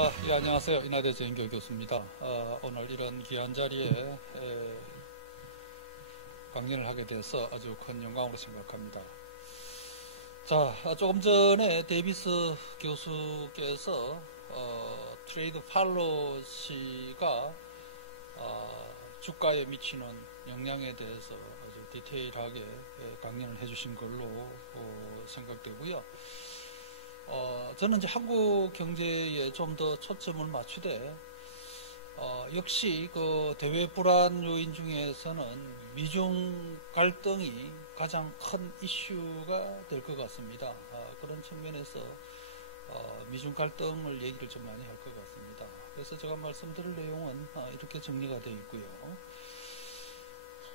예, 안녕하세요. 인하대 정인교 교수입니다. 오늘 이런 귀한 자리에 강연을 하게 돼서 아주 큰 영광으로 생각합니다. 자, 조금 전에 데이비스 교수께서 트레이드 팔로시가 주가에 미치는 영향에 대해서 아주 디테일하게 강연을 해주신 걸로 생각되고요. 저는 이제 한국 경제에 좀 더 초점을 맞추되, 역시 그 대외 불안 요인 중에서는 미중 갈등이 가장 큰 이슈가 될 것 같습니다. 그런 측면에서 미중 갈등을 얘기를 좀 많이 할 것 같습니다. 그래서 제가 말씀드릴 내용은 이렇게 정리가 되어 있고요.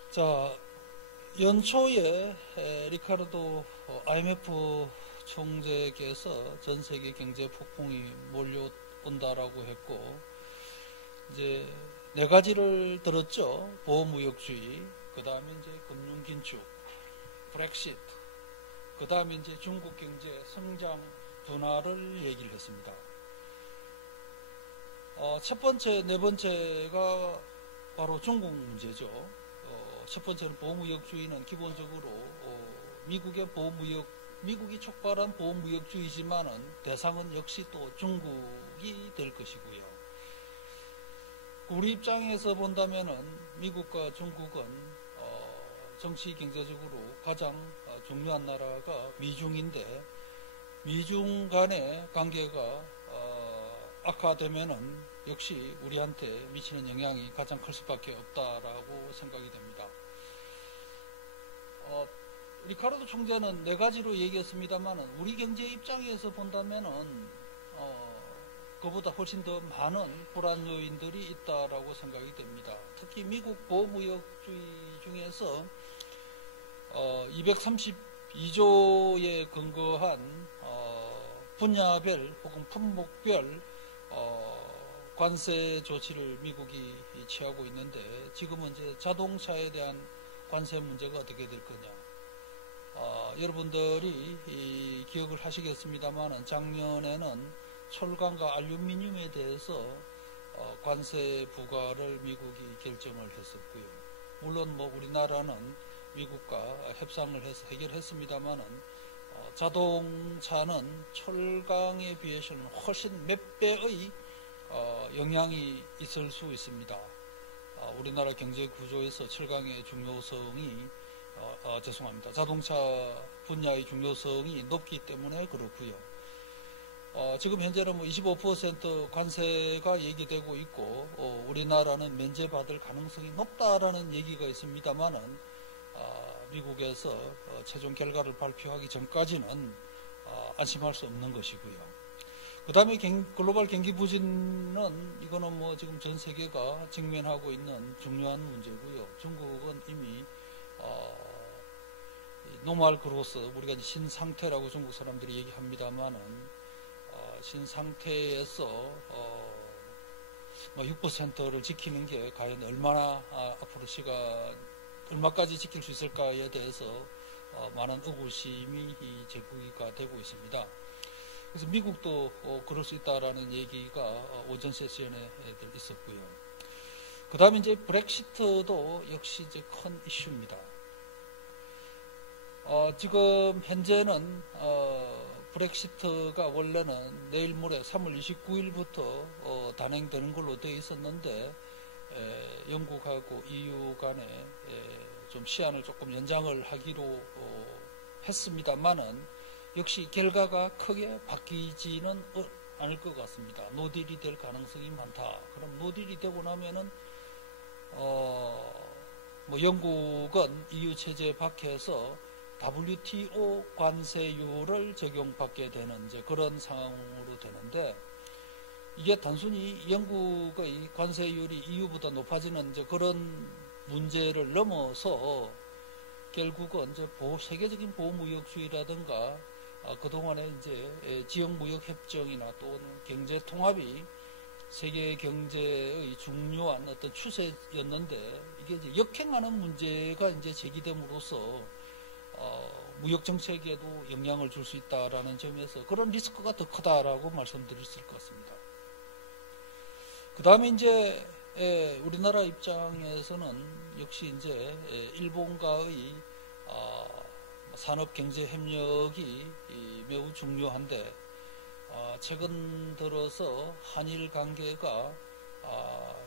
자, 연초에 리카르도 IMF 총재께서 전 세계 경제 폭풍이 몰려온다라고 했고, 이제 네 가지를 들었죠. 보호무역주의, 그 다음에 이제 금융긴축, 브렉시트, 그 다음에 이제 중국 경제 성장 둔화를 얘기를 했습니다. 첫 번째, 네 번째가 바로 중국 문제죠. 첫 번째는 보호무역주의는 기본적으로 미국이 촉발한 보호무역주의지만은 대상은 역시 또 중국이 될 것이고요. 우리 입장에서 본다면은 미국과 중국은 정치 경제적으로 가장 중요한 나라가 미중인데, 미중 간의 관계가 악화되면은 역시 우리한테 미치는 영향이 가장 클 수밖에 없다라고 생각이 됩니다. 리카르도 총재는 네 가지로 얘기했습니다만은 우리 경제 입장에서 본다면은 그보다 훨씬 더 많은 불안 요인들이 있다라고 생각이 됩니다. 특히 미국 보호무역주의 중에서 232조에 근거한 분야별 혹은 품목별 관세 조치를 미국이 취하고 있는데, 지금은 이제 자동차에 대한 관세 문제가 어떻게 될 거냐. 여러분들이 기억을 하시겠습니다만 작년에는 철강과 알루미늄에 대해서 관세 부과를 미국이 결정을 했었고요. 물론 뭐 우리나라는 미국과 협상을 해서 해결했습니다만 자동차는 철강에 비해서는 훨씬 몇 배의 영향이 있을 수 있습니다. 우리나라 경제 구조에서 철강의 중요성이 자동차 분야의 중요성이 높기 때문에 그렇고요. 지금 현재는 뭐 25% 관세가 얘기되고 있고, 우리나라는 면제받을 가능성이 높다라는 얘기가 있습니다만은 미국에서 최종 결과를 발표하기 전까지는 안심할 수 없는 것이고요. 그 다음에 글로벌 경기 부진은 이거는 뭐 지금 전 세계가 직면하고 있는 중요한 문제고요. 중국은 이미 노멀 그로스, 우리가 이제 신상태라고 중국 사람들이 얘기합니다만은 신상태에서 6%를 지키는 게 과연 얼마나 앞으로 얼마까지 지킬 수 있을까에 대해서 많은 의구심이 제기가 되고 있습니다. 그래서 미국도 그럴 수 있다라는 얘기가 오전 세션에 있었고요. 그 다음에 이제 브렉시트도 역시 이제 큰 이슈입니다. 지금 현재는 브렉시트가 원래는 내일 모레 3월 29일부터 단행되는 걸로 되어 있었는데, 영국하고 EU 간에 좀 시한을 조금 연장을 하기로 했습니다만은 역시 결과가 크게 바뀌지는 않을 것 같습니다. 노딜이 될 가능성이 많다. 그럼 노딜이 되고 나면은 뭐 영국은 EU 체제 밖에서 WTO 관세율을 적용받게 되는 이제 그런 상황으로 되는데, 이게 단순히 영국의 관세율이 EU보다 높아지는 이제 그런 문제를 넘어서 결국은 이제 세계적인 보호무역주의라든가 그동안에 이제 지역무역협정이나 또는 경제통합이 세계 경제의 중요한 어떤 추세였는데, 이게 이제 역행하는 문제가 이제 제기됨으로써 무역정책에도 영향을 줄 수 있다라는 점에서 그런 리스크가 더 크다라고 말씀드릴 수 있을 것 같습니다. 그 다음에 이제 우리나라 입장에서는 역시 이제 일본과의 산업 경제 협력이 매우 중요한데 최근 들어서 한일 관계가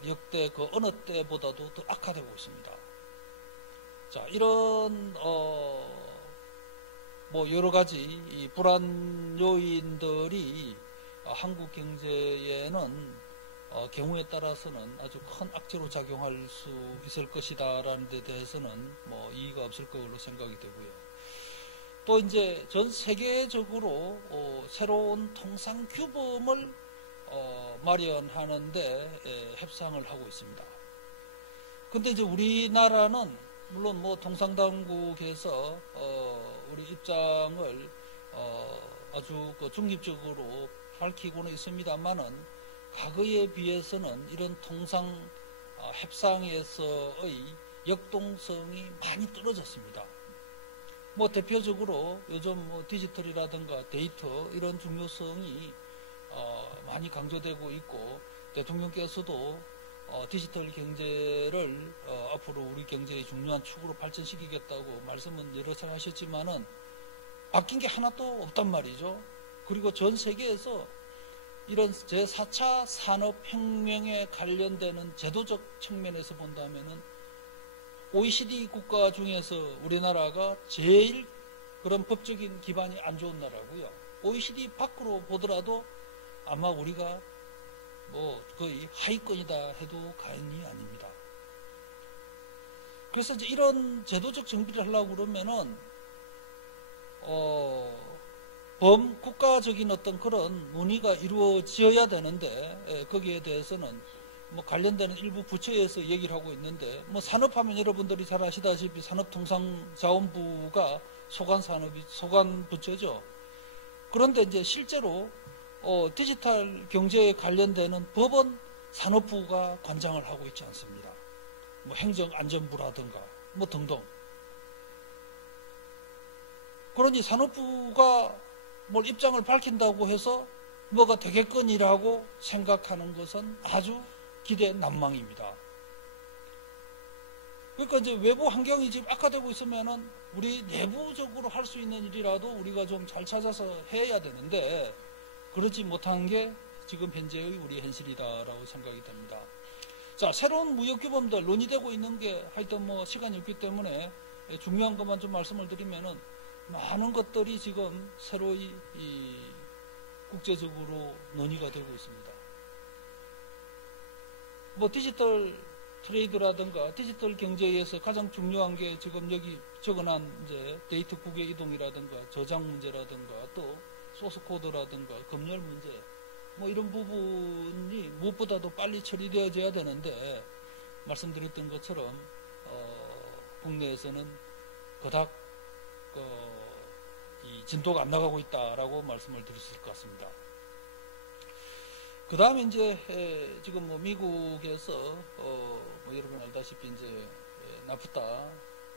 역대 그 어느 때보다도 더 악화되고 있습니다. 자, 이런 뭐 여러 가지 이 불안 요인들이 한국 경제에는 경우에 따라서는 아주 큰 악재로 작용할 수 있을 것이다라는 데 대해서는 뭐 이의가 없을 걸로 생각이 되고요. 또 이제 전 세계적으로 새로운 통상 규범을 마련하는데 협상을 하고 있습니다. 근데 이제 우리나라는 물론 뭐 통상당국에서 우리 입장을 아주 중립적으로 밝히고는 있습니다만은 과거에 비해서는 이런 통상 협상에서의 역동성이 많이 떨어졌습니다. 뭐 대표적으로 요즘 뭐 디지털이라든가 데이터 이런 중요성이 많이 강조되고 있고 대통령께서도 디지털 경제를 앞으로 우리 경제의 중요한 축으로 발전시키겠다고 말씀은 여러 차례 하셨지만은 바뀐 게 하나도 없단 말이죠. 그리고 전 세계에서 이런 제4차 산업혁명에 관련되는 제도적 측면에서 본다면은 OECD 국가 중에서 우리나라가 제일 그런 법적인 기반이 안 좋은 나라고요. OECD 밖으로 보더라도 아마 우리가 뭐 거의 하위권이다 해도 과언이 아닙니다. 그래서 이제 이런 제도적 정비를 하려고 그러면은 범국가적인 어떤 그런 논의가 이루어져야 되는데 거기에 대해서는 뭐 관련되는 일부 부처에서 얘기를 하고 있는데 뭐 산업하면 여러분들이 잘 아시다시피 산업통상자원부가 소관 부처죠. 그런데 이제 실제로 디지털 경제에 관련되는 법은 산업부가 관장을 하고 있지 않습니다. 뭐 행정안전부라든가 뭐 등등. 그러니 산업부가 뭘 입장을 밝힌다고 해서 뭐가 되겠거니라고 생각하는 것은 아주 기대 난망입니다. 그러니까 이제 외부 환경이 지금 악화되고 있으면은 우리 내부적으로 할 수 있는 일이라도 우리가 좀 잘 찾아서 해야 되는데 그러지 못한 게 지금 현재의 우리 현실이다라고 생각이 됩니다. 자, 새로운 무역규범들 논의되고 있는 게 하여튼 뭐 시간이 없기 때문에 중요한 것만 좀 말씀을 드리면은 많은 것들이 지금 새로이 국제적으로 논의가 되고 있습니다. 뭐 디지털 트레이드라든가 디지털 경제에서 가장 중요한 게 지금 여기 적어놓은 이제 데이터 국외 이동이라든가 저장 문제라든가 또 소스 코드라든가 검열 문제 뭐 이런 부분이 무엇보다도 빨리 처리되어져야 되는데 말씀드렸던 것처럼 국내에서는 그닥 이 진도가 안 나가고 있다라고 말씀을 드릴 수 있을 것 같습니다. 그 다음에 이제 지금 뭐 미국에서 뭐 여러분 알다시피 이제 나프타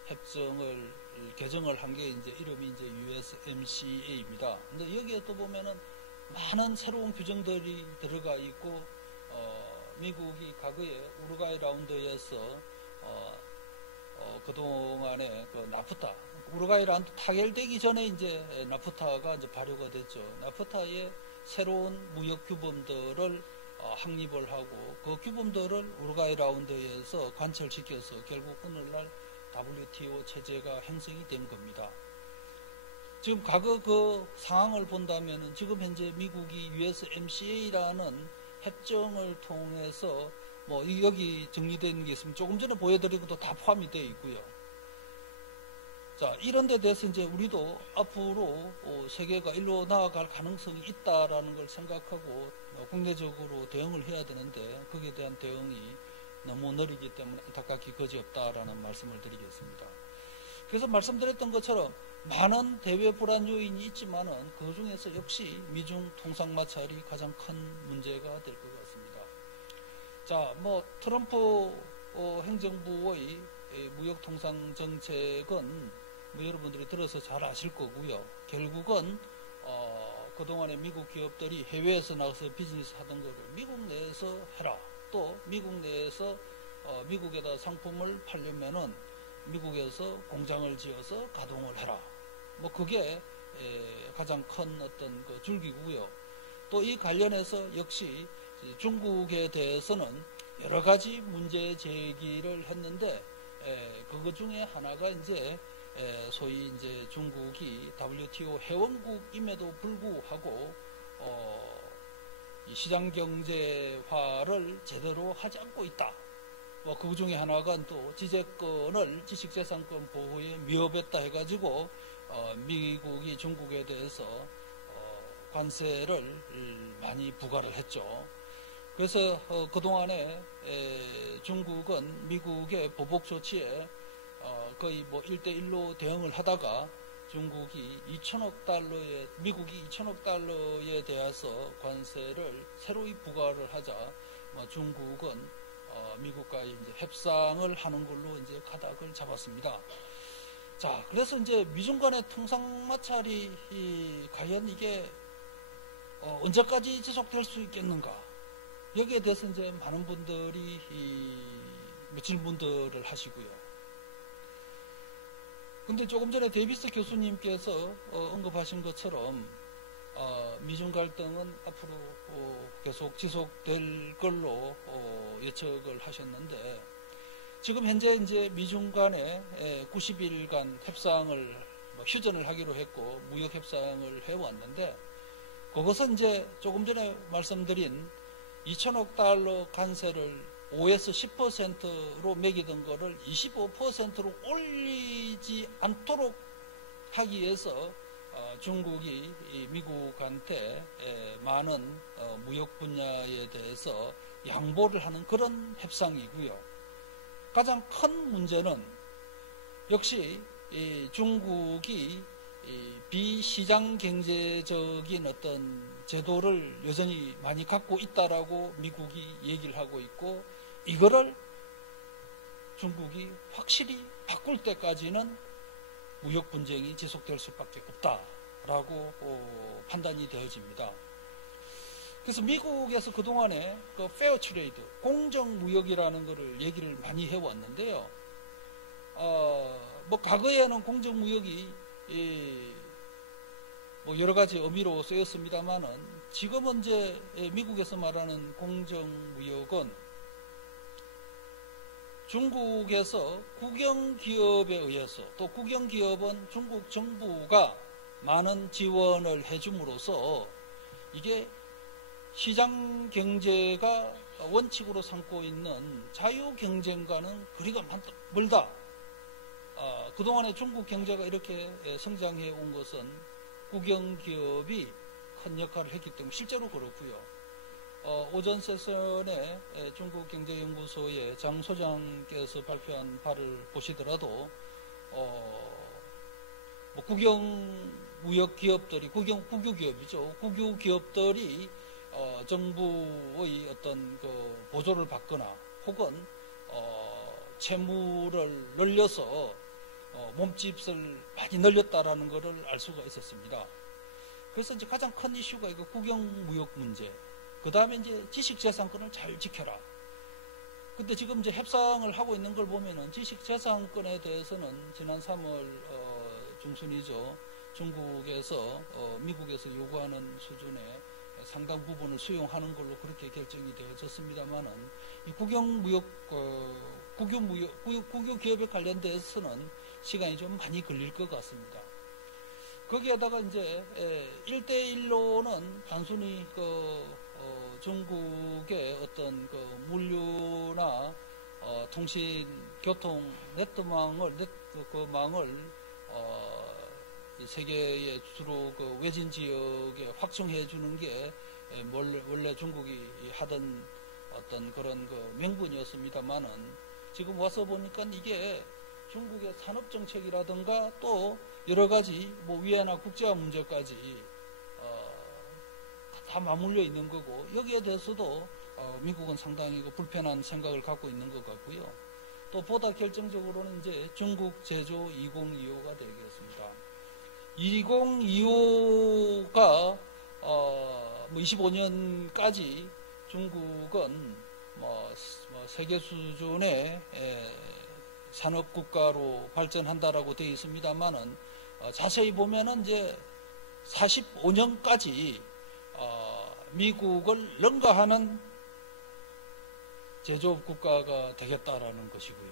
협정을 개정을 한 게 이제 이름이 이제 USMCA입니다. 근데 여기에 또 보면은 많은 새로운 규정들이 들어가 있고 미국이 과거에 우루과이 라운드에서 그동안에 그 나프타 우루과이 라운드 타결되기 전에 이제 나프타가 이제 발효가 됐죠. 나프타에 새로운 무역 규범들을 확립을 하고 그 규범들을 우루과이 라운드에서 관철시켜서 결국 오늘날 WTO 체제가 형성이 된 겁니다. 지금 과거 그 상황을 본다면은 지금 현재 미국이 USMCA라는 협정을 통해서 뭐 여기 정리된 게 있으면 조금 전에 보여드린 것도 다 포함이 되어 있고요. 자, 이런 데 대해서 이제 우리도 앞으로 세계가 일로 나아갈 가능성이 있다라는 걸 생각하고 국내적으로 대응을 해야 되는데 거기에 대한 대응이 너무 느리기 때문에 안타깝게 거지없다라는 말씀을 드리겠습니다. 그래서 말씀드렸던 것처럼 많은 대외 불안 요인이 있지만은 그 중에서 역시 미중 통상 마찰이 가장 큰 문제가 될 것 같습니다. 자, 뭐 트럼프 행정부의 무역 통상 정책은 뭐 여러분들이 들어서 잘 아실 거고요. 결국은 그동안에 미국 기업들이 해외에서 나가서 비즈니스 하던 거를 미국 내에서 해라. 또 미국 내에서 미국에다 상품을 팔려면은 미국에서 공장을 지어서 가동을 해라. 뭐 그게 가장 큰 어떤 그 줄기고요. 또 이 관련해서 역시 중국에 대해서는 여러 가지 문제 제기를 했는데 그것 중에 하나가 이제 소위 이제 중국이 WTO 회원국임에도 불구하고 이 시장 경제화를 제대로 하지 않고 있다. 뭐 그 중에 하나가 또 지재권을 지식재산권 보호에 위협했다 해가지고 미국이 중국에 대해서 관세를 많이 부과를 했죠. 그래서 그동안에 중국은 미국의 보복 조치에 거의 뭐 1대1로 대응을 하다가 중국이 미국이 2천억 달러에 대해서 관세를 새로이 부과를 하자 중국은 미국과 이제 협상을 하는 걸로 이제 가닥을 잡았습니다. 자, 그래서 이제 미중 간의 통상마찰이 과연 이게 언제까지 지속될 수 있겠는가? 여기에 대해서 이제 많은 분들이 질문들을 하시고요. 근데 조금 전에 데이비스 교수님께서 언급하신 것처럼 미중 갈등은 앞으로 계속 지속될 걸로 예측을 하셨는데 지금 현재 이제 미중 간에 90일간 협상을 휴전을 하기로 했고 무역 협상을 해왔는데 그것은 이제 조금 전에 말씀드린 2천억 달러 관세를 5에서 10%로 매기던 거를 25%로 올리지 않도록 하기 위해서 중국이 미국한테 많은 무역 분야에 대해서 양보를 하는 그런 협상이고요. 가장 큰 문제는 역시 중국이 비시장 경제적인 어떤 제도를 여전히 많이 갖고 있다라고 미국이 얘기를 하고 있고 이거를 중국이 확실히 바꿀 때까지는 무역 분쟁이 지속될 수밖에 없다라고 판단이 되어집니다. 그래서 미국에서 그동안에 그 페어 트레이드, 공정 무역이라는 것을 얘기를 많이 해왔는데요. 뭐 과거에는 공정 무역이 뭐 여러 가지 의미로 쓰였습니다만은 지금은 이제 미국에서 말하는 공정 무역은 중국에서 국영기업에 의해서 또 국영기업은 중국 정부가 많은 지원을 해줌으로써 이게 시장 경제가 원칙으로 삼고 있는 자유 경쟁과는 거리가 멀다. 그동안에 중국 경제가 이렇게 성장해 온 것은 국영기업이 큰 역할을 했기 때문에 실제로 그렇고요. 오전 세션에 중국경제연구소의 장 소장께서 발표한 바를 보시더라도 뭐 국영무역 기업들이 국유기업이죠. 국유기업들이 정부의 어떤 그 보조를 받거나 혹은 채무를 늘려서 몸집을 많이 늘렸다라는 것을 알 수가 있었습니다. 그래서 이제 가장 큰 이슈가 이거 국영무역 문제. 그 다음에 이제 지식재산권을 잘 지켜라. 근데 지금 이제 협상을 하고 있는 걸 보면은 지식재산권에 대해서는 지난 3월 중순이죠. 중국에서 미국에서 요구하는 수준의 상당 부분을 수용하는 걸로 그렇게 결정이 되어졌습니다만은 이 국유기업에 관련돼서는 시간이 좀 많이 걸릴 것 같습니다. 거기에다가 이제 1대1로는 단순히 중국의 어떤 그 물류나 통신, 교통 네트망을 세계의 주로 그 외진 지역에 확충해 주는 게 원래 중국이 하던 어떤 그런 그 명분이었습니다만은 지금 와서 보니까 이게 중국의 산업 정책이라든가 또 여러 가지 뭐 위안화 국제화 문제까지 다 맞물려 있는 거고 여기에 대해서도 미국은 상당히 불편한 생각을 갖고 있는 것 같고요. 또 보다 결정적으로는 이제 중국 제조 2025가 되겠습니다. 2025가 뭐 25년까지 중국은 세계 수준의 산업 국가로 발전한다라고 되어 있습니다만은 자세히 보면은 이제 45년까지 미국을 능가하는 제조업 국가가 되겠다라는 것이고요.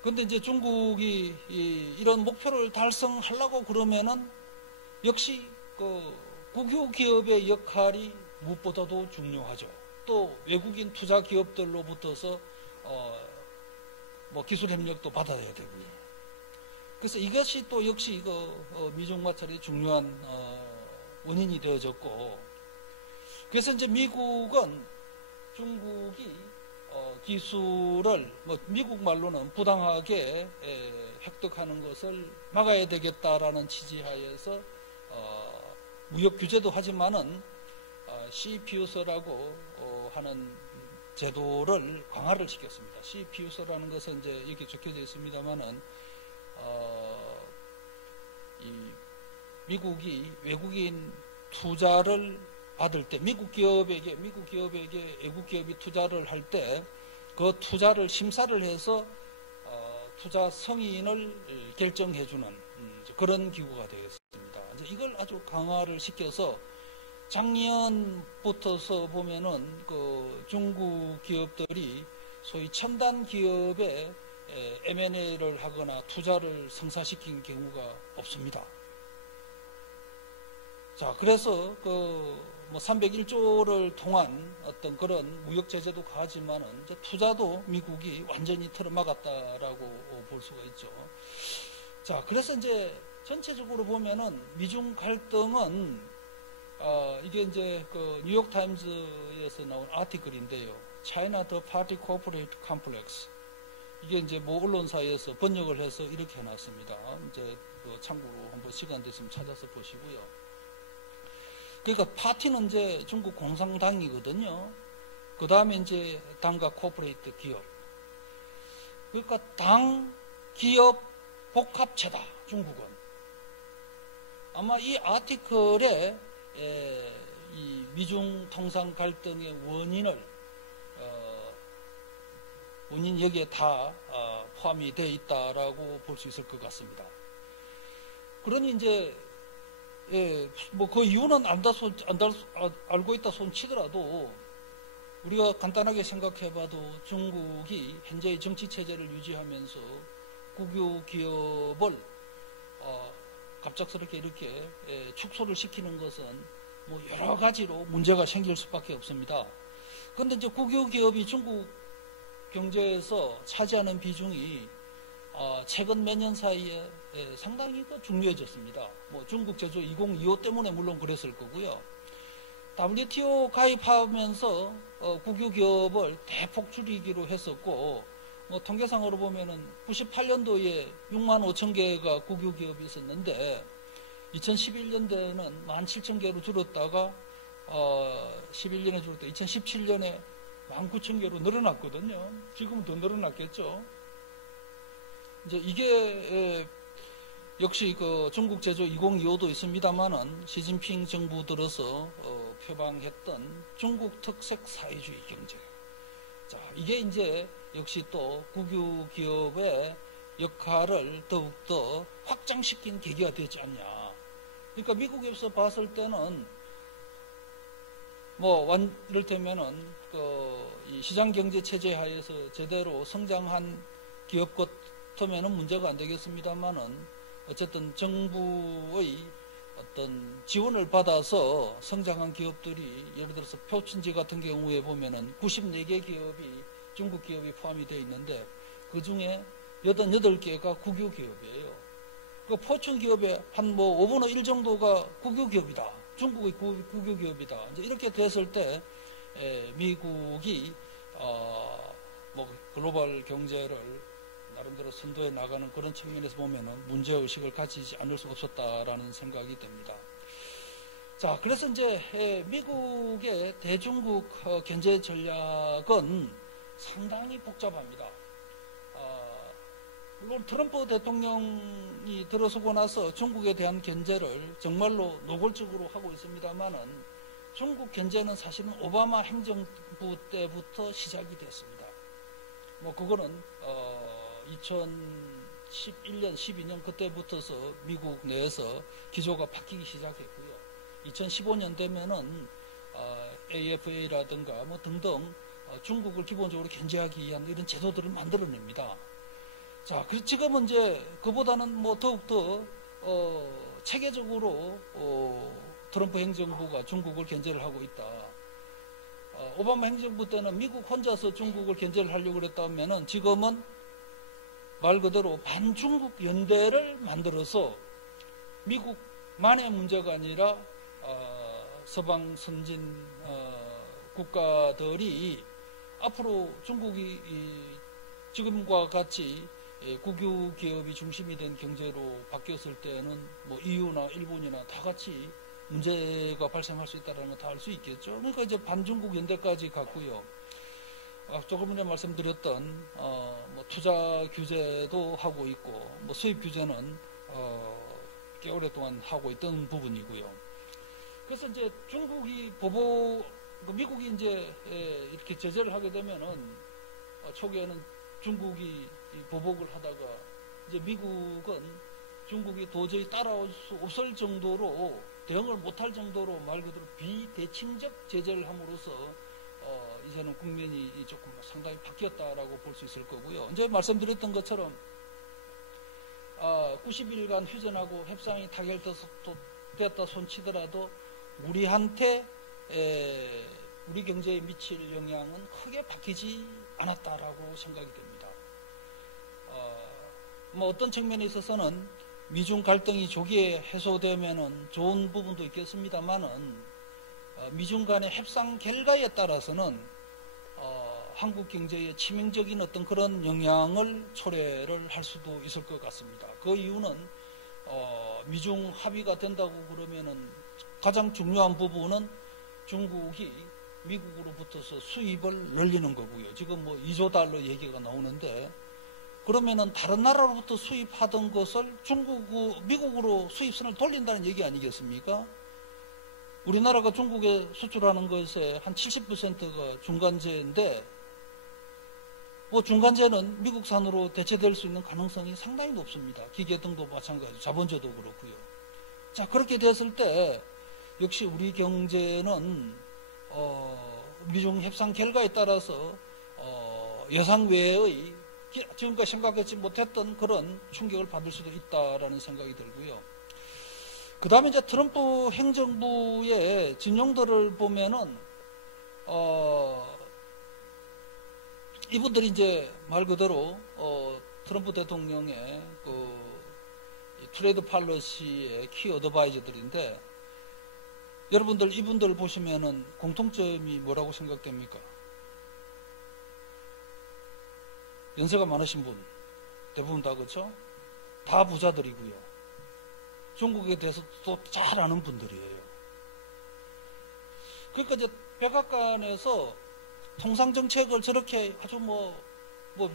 그런데 이제 중국이 이런 목표를 달성하려고 그러면은 역시 그 국유 기업의 역할이 무엇보다도 중요하죠. 또 외국인 투자 기업들로부터서 기술 협력도 받아야 되고요. 그래서 이것이 또 역시 미중 마찰의 중요한 원인이 되어졌고, 그래서 이제 미국은 중국이 기술을 미국 말로는 부당하게 획득하는 것을 막아야 되겠다라는 취지하에서 무역 규제도 하지만은 CPU서라고 하는 제도를 강화를 시켰습니다. CPU서라는 것은 이제 여기 적혀져 있습니다만은 미국이 외국인 투자를 받을 때 미국 기업에게 외국 기업이 투자를 할 때 그 투자를 심사를 해서 투자 성인을 결정해주는 그런 기구가 되었습니다. 이걸 아주 강화를 시켜서 작년부터서 보면은 그 중국 기업들이 소위 첨단 기업에 M&A를 하거나 투자를 성사시킨 경우가 없습니다. 자, 그래서 301조를 통한 어떤 그런 무역 제재도 가하지만은 이제 투자도 미국이 완전히 틀어막았다라고 볼 수가 있죠. 자, 그래서 이제 전체적으로 보면은 미중 갈등은 이게 이제 그 뉴욕 타임즈에서 나온 아티클인데요. China the Party Corporate Complex. 이게 이제 모 언론사에서 번역을 해서 이렇게 해놨습니다. 이제 참고로 한번 시간 됐으면 찾아서 보시고요. 그러니까 파티는 이제 중국 공산당이거든요. 그 다음에 이제 당과 코퍼레이트 기업. 그러니까 당, 기업, 복합체다, 중국은. 아마 이 아티클에 이 미중 통상 갈등의 원인 여기에 다 포함이 되어 있다라고 볼 수 있을 것 같습니다. 그러니 이제 그 이유는 알고 있다 손 치더라도 우리가 간단하게 생각해봐도 중국이 현재의 정치 체제를 유지하면서 국유 기업을 갑작스럽게 이렇게 축소를 시키는 것은 여러 가지로 문제가 생길 수밖에 없습니다. 그런데 이제 국유 기업이 중국 경제에서 차지하는 비중이 최근 몇 년 사이에 상당히 더 중요해졌습니다. 중국 제조 2025 때문에 물론 그랬을 거고요. WTO 가입하면서 국유 기업을 대폭 줄이기로 했었고, 통계상으로 보면은 98년도에 6만 5천 개가 국유 기업이 있었는데 2011년도에는 17,000개로 줄었다가 11년에 줄었다 2017년에 19,000개로 늘어났거든요. 지금은 더 늘어났겠죠. 이제 이게 역시 그 중국 제조 2025도 있습니다만은 시진핑 정부 들어서 표방했던 중국 특색 사회주의 경제. 자, 이게 이제 역시 또 국유 기업의 역할을 더욱더 확장시킨 계기가 되지 않냐. 그러니까 미국에서 봤을 때는 이를테면은 이 시장 경제 체제 하에서 제대로 성장한 기업 같으면은 문제가 안 되겠습니다만은 어쨌든 정부의 어떤 지원을 받아서 성장한 기업들이 예를 들어서 표춘지 같은 경우에 보면은 94개 기업이 중국 기업이 포함이 되어 있는데 그 중에 88개가 국유 기업이에요. 그 포춘 기업의 한 5분의 1 정도가 국유 기업이다. 중국의 국유 기업이다. 이제 이렇게 됐을 때 미국이 글로벌 경제를 나름대로 선도해 나가는 그런 측면에서 보면은 문제의식을 가지지 않을 수 없었다라는 생각이 듭니다. 자, 그래서 이제 미국의 대중국 견제 전략은 상당히 복잡합니다. 물론 트럼프 대통령이 들어서고 나서 중국에 대한 견제를 정말로 노골적으로 하고 있습니다만은 중국 견제는 사실은 오바마 행정부 때부터 시작이 됐습니다. 뭐 그거는 2011년, 12년 그때부터서 미국 내에서 기조가 바뀌기 시작했고요. 2015년 되면은 AFA라든가 뭐 등등 중국을 기본적으로 견제하기 위한 이런 제도들을 만들어냅니다. 자, 그래서 지금은 이제 그보다는 뭐 더욱더 체계적으로 트럼프 행정부가 중국을 견제를 하고 있다. 오바마 행정부 때는 미국 혼자서 중국을 견제를 하려고 그랬다면은 지금은 말 그대로 반중국 연대를 만들어서 미국만의 문제가 아니라 서방 선진 국가들이 앞으로 중국이 지금과 같이 국유 기업이 중심이 된 경제로 바뀌었을 때는 뭐 EU나 일본이나 다 같이 문제가 발생할 수 있다는 거 다 알 수 있겠죠. 그러니까 이제 반중국 연대까지 갔고요. 조금 전에 말씀드렸던 뭐 투자 규제도 하고 있고 뭐 수입 규제는 꽤 오랫동안 하고 있던 부분이고요. 그래서 이제 중국이 미국이 이제 이렇게 제재를 하게 되면은 초기에는 중국이 보복을 하다가 이제 미국은 중국이 도저히 따라올 수 없을 정도로 대응을 못할 정도로 말 그대로 비대칭적 제재를 함으로써 이제는 국면이 조금 상당히 바뀌었다라고 볼 수 있을 거고요. 이제 말씀드렸던 것처럼 90일간 휴전하고 협상이 타결됐다 손치더라도 우리한테 우리 경제에 미칠 영향은 크게 바뀌지 않았다라고 생각이 됩니다. 뭐 어떤 측면에 있어서는 미중 갈등이 조기에 해소되면은 좋은 부분도 있겠습니다만은 미중 간의 협상 결과에 따라서는 한국 경제에 치명적인 어떤 그런 영향을 초래를 할 수도 있을 것 같습니다. 그 이유는 미중 합의가 된다고 그러면은 가장 중요한 부분은 중국이 미국으로부터서 수입을 늘리는 거고요. 지금 뭐 2조 달러 얘기가 나오는데 그러면은 다른 나라로부터 수입하던 것을 미국으로 수입선을 돌린다는 얘기 아니겠습니까? 우리나라가 중국에 수출하는 것의 한 70%가 중간재인데 뭐 중간재는 미국산으로 대체될 수 있는 가능성이 상당히 높습니다. 기계 등도 마찬가지로 자본주도 그렇고요. 자, 그렇게 됐을 때 역시 우리 경제는 미중 협상 결과에 따라서 예상 외의 지금까지 생각하지 못했던 그런 충격을 받을 수도 있다라는 생각이 들고요. 그 다음에 이제 트럼프 행정부의 진용들을 보면은 이분들이 이제 말 그대로 트럼프 대통령의 그 트레이드 팔러시의 키 어드바이저들인데 여러분들 이분들 보시면은 공통점이 뭐라고 생각됩니까? 연세가 많으신 분 대부분 다 그렇죠? 다 부자들이고요. 중국에 대해서 또 잘 아는 분들이에요. 그러니까 이제 백악관에서 통상정책을 저렇게 아주 뭐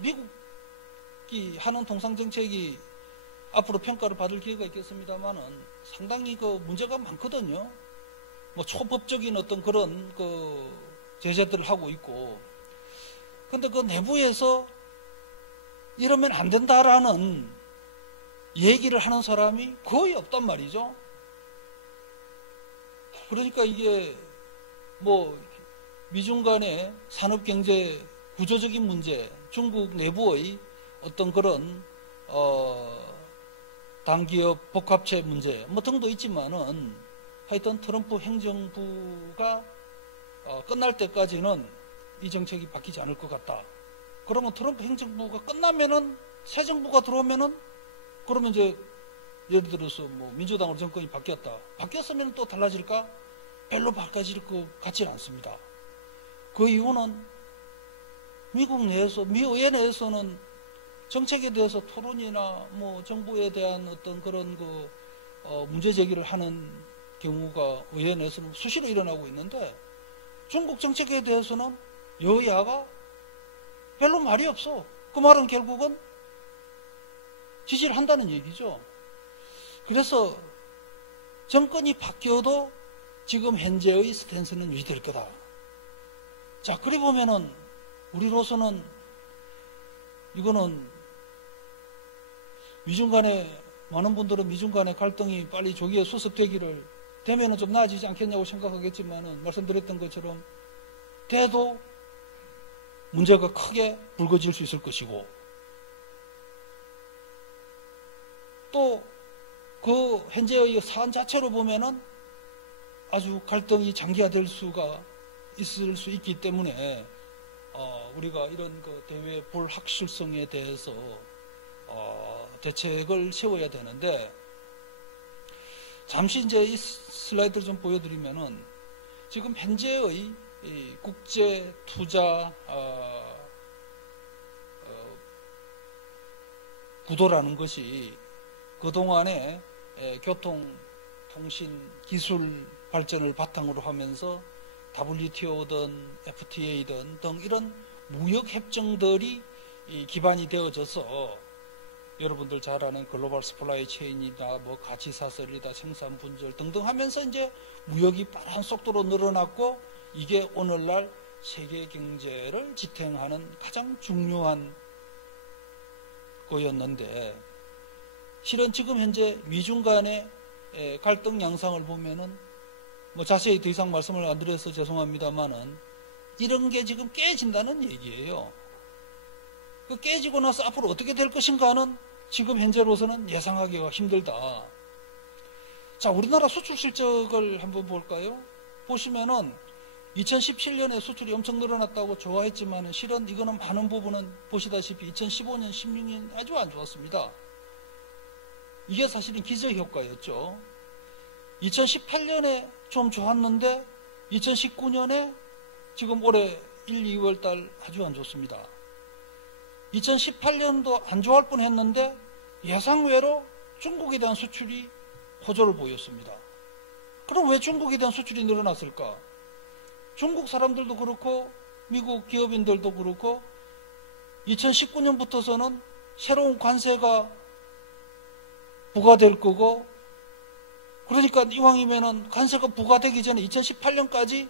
미국이 하는 통상정책이 앞으로 평가를 받을 기회가 있겠습니다만은 상당히 그 문제가 많거든요. 뭐 초법적인 어떤 그런 그 제재들을 하고 있고, 근데 그 내부에서 이러면 안 된다라는 얘기를 하는 사람이 거의 없단 말이죠. 그러니까 이게 뭐 미중 간의 산업경제 구조적인 문제, 중국 내부의 어떤 그런 단기업 복합체 문제 뭐 등도 있지만은 하여튼 트럼프 행정부가 끝날 때까지는 이 정책이 바뀌지 않을 것 같다. 그러면 트럼프 행정부가 끝나면은 새 정부가 들어오면은 그러면 이제 예를 들어서 뭐 민주당으로 정권이 바뀌었으면 또 달라질까? 별로 바꿔질 것 같지는 않습니다. 그 이유는 미국 내에서, 미 의회 내에서는 정책에 대해서 토론이나 뭐 정부에 대한 어떤 그런 그 문제 제기를 하는 경우가 의회 내에서는 수시로 일어나고 있는데 중국 정책에 대해서는 여야가 별로 말이 없어. 그 말은 결국은 지지를 한다는 얘기죠. 그래서 정권이 바뀌어도 지금 현재의 스탠스는 유지될 거다. 자, 그리 보면은 우리로서는 이거는 미중 간에, 많은 분들은 미중 간의 갈등이 빨리 조기에 수습되기를 되면은 좀 나아지지 않겠냐고 생각하겠지만은, 말씀드렸던 것처럼 돼도 문제가 크게 불거질 수 있을 것이고, 또 그 현재의 사안 자체로 보면은 아주 갈등이 장기화될 수가 있을 수 있기 때문에 우리가 이런 그 대외 불확실성에 대해서 대책을 세워야 되는데, 잠시 이제 이 슬라이드를 좀 보여드리면은, 지금 현재의 이 국제 투자 구도라는 것이 그동안에 교통, 통신, 기술 발전을 바탕으로 하면서 WTO든 FTA든 등 이런 무역 협정들이 기반이 되어져서, 여러분들 잘 아는 글로벌 스플라이 체인이다, 뭐 가치 사슬이다, 생산 분절 등등 하면서 이제 무역이 빠른 속도로 늘어났고, 이게 오늘날 세계 경제를 지탱하는 가장 중요한 거였는데, 실은 지금 현재 미중 간의 갈등 양상을 보면은, 뭐 자세히 더 이상 말씀을 안 드려서 죄송합니다만은, 이런 게 지금 깨진다는 얘기예요. 그 깨지고 나서 앞으로 어떻게 될 것인가는 지금 현재로서는 예상하기가 힘들다. 자, 우리나라 수출 실적을 한번 볼까요? 보시면은 2017년에 수출이 엄청 늘어났다고 좋아했지만, 실은 이거는 많은 부분은 보시다시피 2015년, 16년 아주 안 좋았습니다. 이게 사실은 기저효과였죠. 2018년에 좀 좋았는데 2019년에 지금 올해 1, 2월 달 아주 안 좋습니다. 2018년도 안 좋을 뻔했는데 예상외로 중국에 대한 수출이 호조를 보였습니다. 그럼 왜 중국에 대한 수출이 늘어났을까? 중국 사람들도 그렇고 미국 기업인들도 그렇고 2019년부터서는 새로운 관세가 부과될 거고, 그러니까 이왕이면은 관세가 부과되기 전에 2018년까지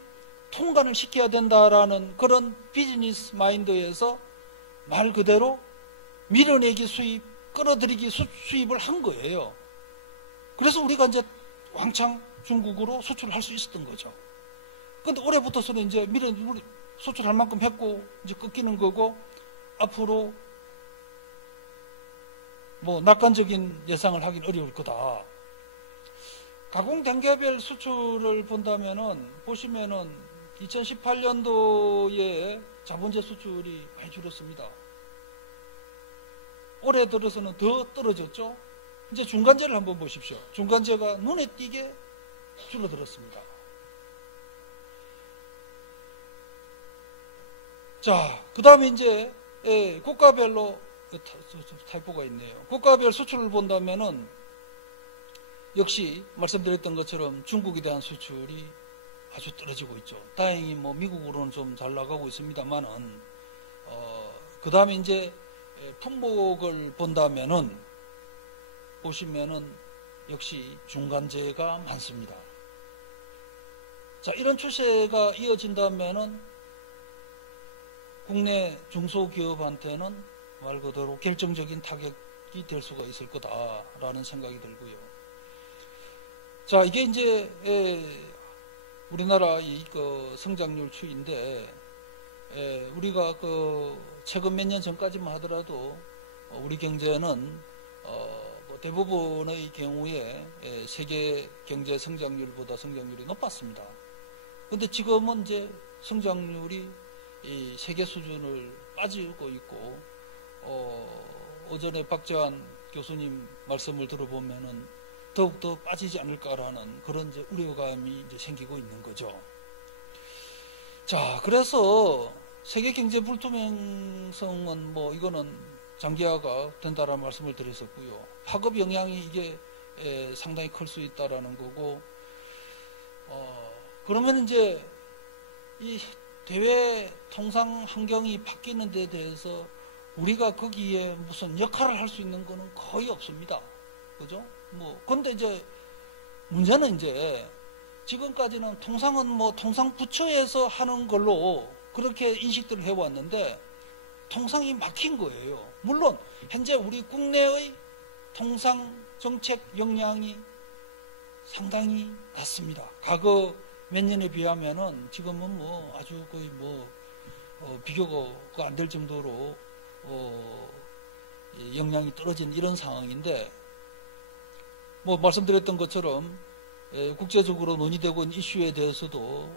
통관을 시켜야 된다라는 그런 비즈니스 마인드에서 말 그대로 밀어내기 수입, 끌어들이기 수입을 한 거예요. 그래서 우리가 이제 왕창 중국으로 수출을 할 수 있었던 거죠. 근데 올해부터서는 이제 수출할 만큼 했고, 이제 끊기는 거고, 앞으로 뭐 낙관적인 예상을 하긴 어려울 거다. 가공 단계별 수출을 본다면은, 보시면은 2018년도에 자본재 수출이 많이 줄었습니다. 올해 들어서는 더 떨어졌죠. 이제 중간재를 한번 보십시오. 중간재가 눈에 띄게 줄어들었습니다. 자, 그 다음에 이제 국가별로 타이포가 있네요. 국가별 수출을 본다면은 역시 말씀드렸던 것처럼 중국에 대한 수출이 아주 떨어지고 있죠. 다행히 뭐 미국으로는 좀 잘 나가고 있습니다만은, 그 다음에 이제 품목을 본다면은, 보시면은 역시 중간재가 많습니다. 자, 이런 추세가 이어진다면은 국내 중소기업한테는 말 그대로 결정적인 타격이 될 수가 있을 거다라는 생각이 들고요. 자, 이게 이제 우리나라 그 성장률 추이인데, 우리가 그 최근 몇 년 전까지만 하더라도 우리 경제는 뭐 대부분의 경우에 세계 경제 성장률보다 성장률이 높았습니다. 그런데 지금은 이제 성장률이 이 세계 수준을 빠지고 있고, 오전에 박재환 교수님 말씀을 들어보면은 더욱더 빠지지 않을까라는 그런 이제 우려감이 이제 생기고 있는 거죠. 자, 그래서 세계 경제 불투명성은 뭐 이거는 장기화가 된다라는 말씀을 드렸었고요. 파급 영향이 이게 상당히 클 수 있다라는 거고, 그러면 이제 이 대외 통상 환경이 바뀌는 데 대해서 우리가 거기에 무슨 역할을 할 수 있는 거는 거의 없습니다. 그죠? 뭐, 근데 이제 문제는 이제 지금까지는 통상은 뭐 통상부처에서 하는 걸로 그렇게 인식들을 해왔는데 통상이 막힌 거예요. 물론 현재 우리 국내의 통상 정책 역량이 상당히 낮습니다. 과거 몇 년에 비하면은 지금은 뭐 아주 거의 뭐 비교가 안 될 정도로 역량이 떨어진 이런 상황인데, 뭐 말씀드렸던 것처럼 국제적으로 논의되고 있는 이슈에 대해서도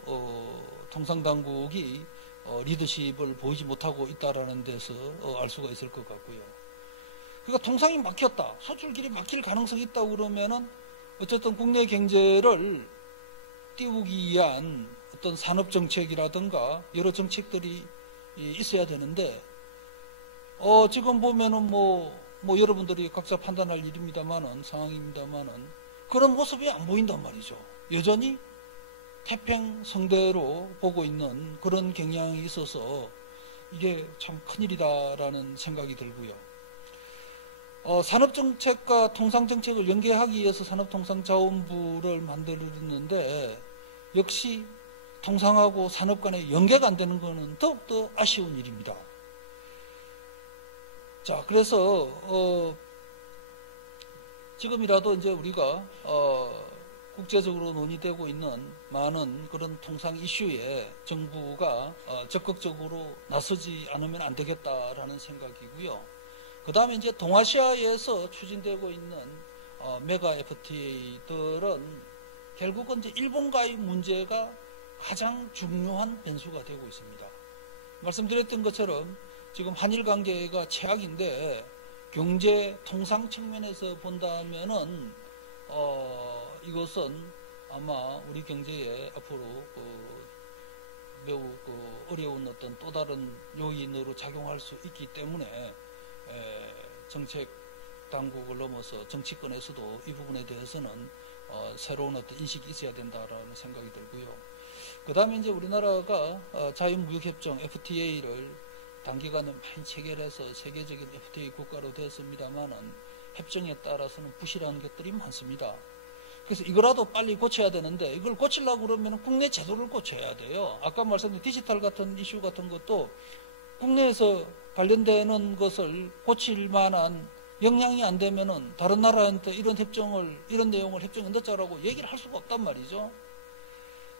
통상당국이 리더십을 보이지 못하고 있다라는 데서 알 수가 있을 것 같고요. 그러니까 통상이 막혔다, 소출길이 막힐 가능성이 있다고 그러면은 어쨌든 국내 경제를 띄우기 위한 어떤 산업 정책이라든가 여러 정책들이 있어야 되는데, 지금 보면은 뭐 여러분들이 각자 판단할 일입니다만은, 상황입니다만은, 그런 모습이 안 보인단 말이죠. 여전히 태평성대로 보고 있는 그런 경향이 있어서 이게 참 큰일이다라는 생각이 들고요. 산업정책과 통상정책을 연계하기 위해서 산업통상자원부를 만들었는데, 역시 통상하고 산업 간의 연계가 안 되는 것은 더욱더 아쉬운 일입니다. 자, 그래서 지금이라도 이제 우리가 국제적으로 논의되고 있는 많은 그런 통상 이슈에 정부가 적극적으로 나서지 않으면 안 되겠다라는 생각이고요. 그 다음에 이제 동아시아에서 추진되고 있는 메가 FTA들은 결국은 이제 일본과의 문제가 가장 중요한 변수가 되고 있습니다. 말씀드렸던 것처럼 지금 한일 관계가 최악인데, 경제 통상 측면에서 본다면은 이것은 아마 우리 경제에 앞으로 매우 어려운 어떤 또 다른 요인으로 작용할 수 있기 때문에 정책 당국을 넘어서 정치권에서도 이 부분에 대해서는 새로운 어떤 인식이 있어야 된다라는 생각이 들고요. 그 다음에 이제 우리나라가 자유무역협정 FTA를 단기간에 많이 체결해서 세계적인 FTA 국가로 됐습니다만은 협정에 따라서는 부실한 것들이 많습니다. 그래서 이거라도 빨리 고쳐야 되는데, 이걸 고치려고 그러면 국내 제도를 고쳐야 돼요. 아까 말씀드린 디지털 같은 이슈 같은 것도 국내에서 관련되는 것을 고칠 만한 역량이 안 되면은 다른 나라한테 이런 내용을 협정에 넣자라고 얘기를 할 수가 없단 말이죠.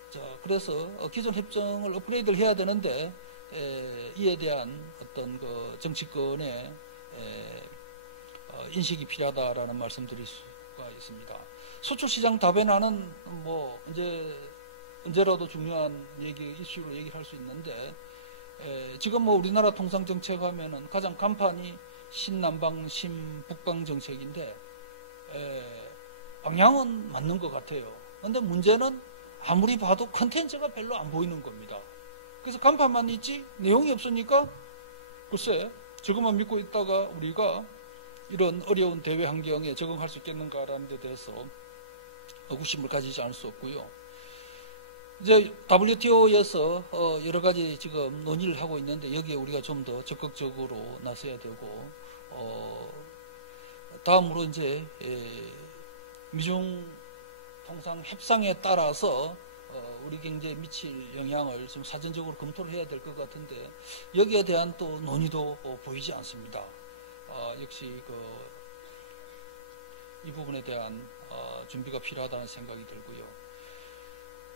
자, 그래서 기존 협정을 업그레이드를 해야 되는데, 이에 대한 어떤 그 정치권의 인식이 필요하다라는 말씀드릴 수가 있습니다. 수출시장 다변화는 뭐 언제라도 중요한 이슈로 얘기할 수 있는데, 지금 뭐 우리나라 통상정책 하면은 가장 간판이 신남방, 신북방 정책인데, 방향은 맞는 것 같아요. 그런데 문제는 아무리 봐도 컨텐츠가 별로 안 보이는 겁니다. 그래서 간판만 있지 내용이 없으니까 글쎄 저것만 믿고 있다가 우리가 이런 어려운 대외 환경에 적응할 수 있겠는가라는 데 대해서 의구심을 가지지 않을 수 없고요. 이제 WTO에서 여러 가지 지금 논의를 하고 있는데, 여기에 우리가 좀 더 적극적으로 나서야 되고, 다음으로 이제 미중 통상 협상에 따라서 우리 경제에 미칠 영향을 좀 사전적으로 검토를 해야 될 것 같은데, 여기에 대한 또 논의도 보이지 않습니다. 역시 이 부분에 대한 준비가 필요하다는 생각이 들고요.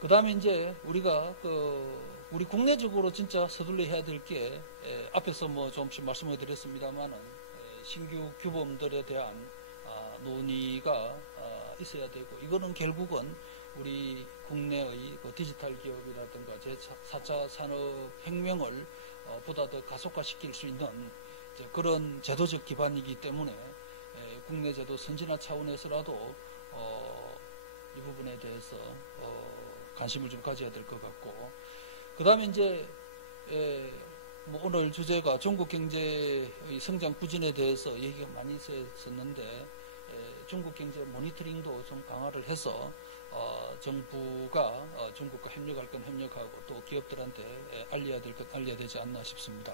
그 다음에 이제 우리가 우리 국내적으로 진짜 서둘러 해야 될 게, 앞에서 뭐 조금씩 말씀을 드렸습니다만은 신규 규범들에 대한 논의가 있어야 되고, 이거는 결국은 우리 국내의 디지털 기업이라든가 제4차 산업혁명을 보다 더 가속화시킬 수 있는 그런 제도적 기반이기 때문에 국내 제도 선진화 차원에서라도 이 부분에 대해서 관심을 좀 가져야 될 것 같고, 그 다음에 이제 뭐 오늘 주제가 중국 경제의 성장 부진에 대해서 얘기가 많이 있었는데, 중국 경제 모니터링도 좀 강화를 해서 정부가 중국과 협력할 건 협력하고 또 기업들한테 알려야 될 것 알려야 되지 않나 싶습니다.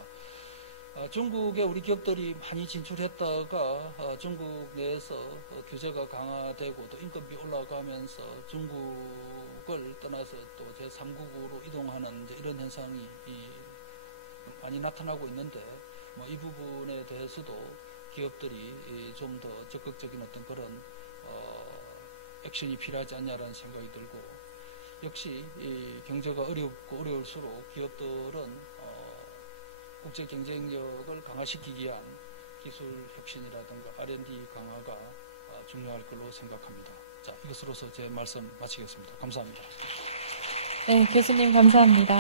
중국에 우리 기업들이 많이 진출했다가 중국 내에서 규제가 강화되고 또 인건비 올라가면서 중국 지역을 떠나서 또 제3국으로 이동하는 이제 이런 현상이 많이 나타나고 있는데 뭐 이 부분에 대해서도 기업들이 좀 더 적극적인 어떤 그런 액션이 필요하지 않냐라는 생각이 들고, 역시 이 경제가 어렵고 어려울수록 기업들은 국제 경쟁력을 강화시키기 위한 기술 혁신이라든가 R&D 강화가 중요할 걸로 생각합니다. 자, 이것으로서 제 말씀 마치겠습니다. 감사합니다. 네, 교수님 감사합니다.